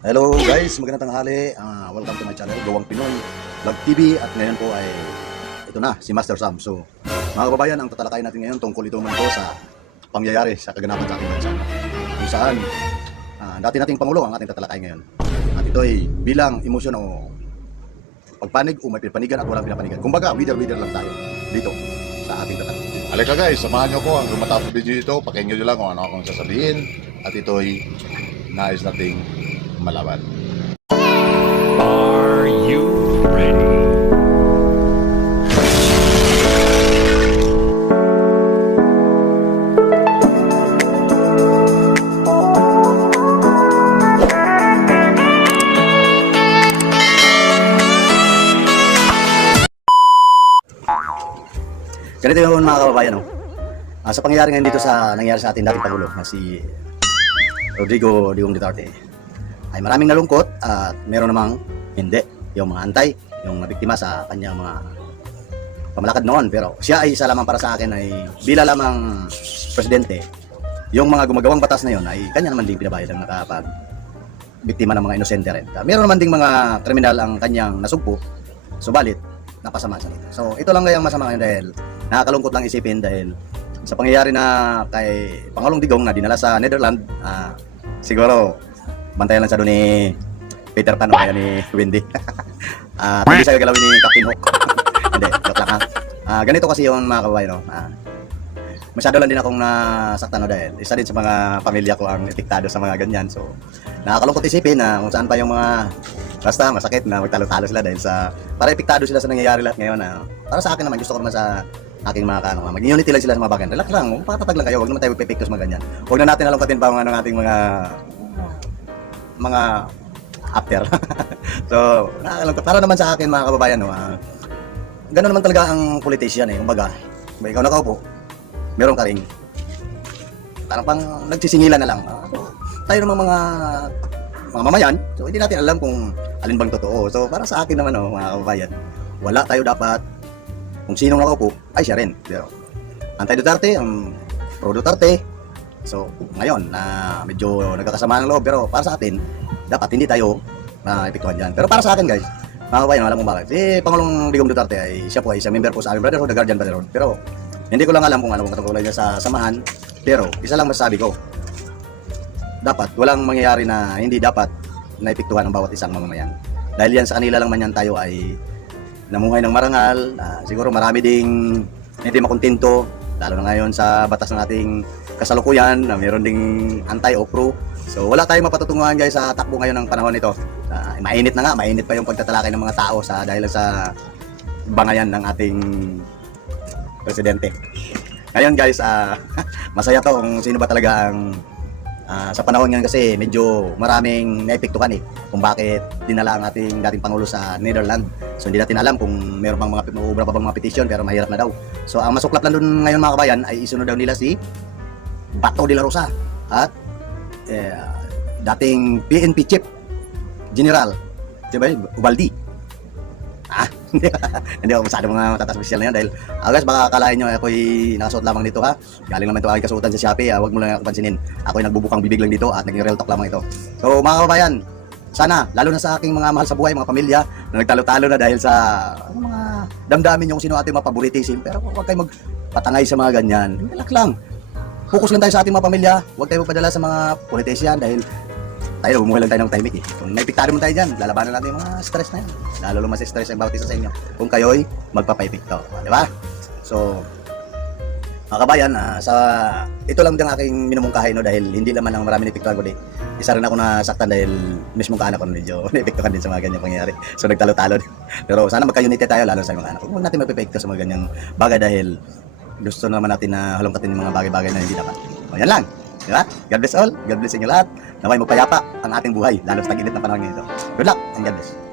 Hello guys, magandang tanghali. Ah, welcome to my channel, Gawang Pinoy Vlog TV at ngayon po ay ito na si Master Sam. So, mga kababayan, ang tatalakayin natin ngayon tungkol ito man po sa pangyayari sa kaganapan sa ating bansa. Kung saan ah, dati nating pangulo ang ating tatalakayin ngayon. At ito ay bilang emosyon o pagpanig o may pinapanigan at walang pinapanigan. Kumbaga, winner-winner lang tayo dito sa ating tatalakayin. Halika guys, samahan nyo ko hanggang matapos video ito. Pakinggan nyo lang kung ano akong sasabihin. At ito'y nais nating malaman. Are you ready? Ganito yung mga kababayan, no? Ah, sa pangyayari ngayon dito sa nangyari sa ating dating Pangulo na si Rodrigo Digong Duterte ay maraming nalungkot at meron namang hindi. Yung mga antay, yung nabiktima sa kanyang mga pamalakad noon. Pero siya ay isa lamang para sa akin ay bila lamang presidente, yung mga gumagawang batas na yun ay kanya naman din pinabayad ang nakapag biktima ng mga inosente rin. Meron naman ding mga kriminal ang kanyang nasugpo, subalit napasama sa nito. So ito lang kayang masama ngayon dahil nakakalungkot lang isipin dahil sa pangyayari na kay Pangulong Digong na dinala sa Netherlands, ah, siguro bantayan lang sa doon ni Peter Pan kaya ni Wendy. Ah, hindi sa galawin ni Captain Hook. hindi, joke lang ha. Ah, ganito kasi yung mga kababayan, no? Ah, masyado lang din akong nasaktan no, dahil isa din sa mga pamilya ko ang epiktado sa mga ganyan. So, nakakalungkot isipin na kung saan pa yung mga basta masakit na magtalo-talo sila dahil sa para epiktado sila sa nangyayari lahat ngayon na para sa akin naman gusto ko naman sa aking mga kano maging unity lang sila sa mga bagay. Relax lang, patatag lang kayo, huwag naman tayo pipiktos mga ganyan. Huwag na natin alungkatin pa mga ano, ating mga mga after. so, nakakalungkot. Para naman sa akin mga kababayan, no, ah, ganun naman talaga ang politician eh. Kumbaga, kung ikaw nakaupo, meron ka rin. Parang pang nagsisingilan na lang. So, tayo namang mga mga mamayan, so hindi natin alam kung alin bang totoo. So para sa akin naman, oh, mga kababayan, wala tayo dapat kung sino nakaupo, ay siya rin. Pero, anti-Duterte, ang pro-Duterte. So, ngayon, na medyo nagkakasama ng loob, pero para sa atin, dapat hindi tayo na epektuhan dyan. Pero para sa akin, guys, mga kababayan, alam mo bakit? Si Pangulong Digong Duterte ay siya po ay isang member po sa aming Brotherhood, the Guardian Brotherhood. Pero, hindi ko lang alam kung ano kung katungkulan niya sa samahan. Pero, isa lang masasabi ko, dapat walang mangyayari na hindi dapat naepektuhan ng bawat isang mamamayan. Dahil yan sa kanila lang man yan tayo ay namuhay ng marangal. Ah, siguro marami ding hindi makontento, lalo na ngayon sa batas ng ating kasalukuyan na meron ding anti o pro. So wala tayong mapatutunguhan guys sa takbo ngayon ng panahon nito. Ah, mainit na nga, mainit pa yung pagtatalakay ng mga tao sa dahil sa bangayan ng ating presidente. Ngayon guys, ah, masaya to kung sino ba talaga ang Ah, sa panahon ngayon kasi medyo maraming naepektuhan eh kung bakit dinala ang ating dating Pangulo sa Netherlands. So hindi natin alam kung meron pang mga uubra pa bang mga petition pero mahirap na daw. So ang masuklap lang doon ngayon mga kabayan ay isunod daw nila si Bato de la Rosa at eh, dating PNP chief General Ubaldi. Hindi, ako masyado mga matatas special na yan. Dahil ah, guys baka akalain nyo ako'y nakasuot lamang dito ha? Galing naman ito aking kasuotan sa Shopee ah, huwag mo lang ako pansinin. Ako'y nagbubukang bibig lang dito at naging real talk lamang ito. So mga kababayan sana lalo na sa aking mga mahal sa buhay mga pamilya na nagtalo-talo na dahil sa ano, mga damdamin nyo kung sino ating mga pero huwag kayo magpatangay sa mga ganyan. Relax lang. Focus lang tayo sa ating mga pamilya. Huwag tayo magpadala sa mga politician dahil tayo, bumuhay lang tayo ng timing eh. Kung naipiktado mo tayo dyan, lalabanan natin yung mga stress na yan. Lalo lumas stress ang bawat isa sa inyo. Kung kayo'y magpapaipikto. Di ba? So, mga kabayan, ah, sa ito lang din aking minumungkahi no dahil hindi naman ang marami nipiktuhan ko di. Isa rin ako nasaktan dahil mismong kaanak ko medyo naipiktuhan din sa mga ganyan pangyayari. So nagtalo-talo din. Pero sana magka-unity tayo lalo sa mga anak. Huwag natin magpipikto sa mga ganyang bagay dahil gusto naman natin na halongkatin yung mga bagay-bagay na hindi dapat. O yan lang. Di ba? God bless all. God bless inyo lahat. Naway magpayapa ang ating buhay, lalo sa tag-init ng panahon ngayon. Good luck and God bless.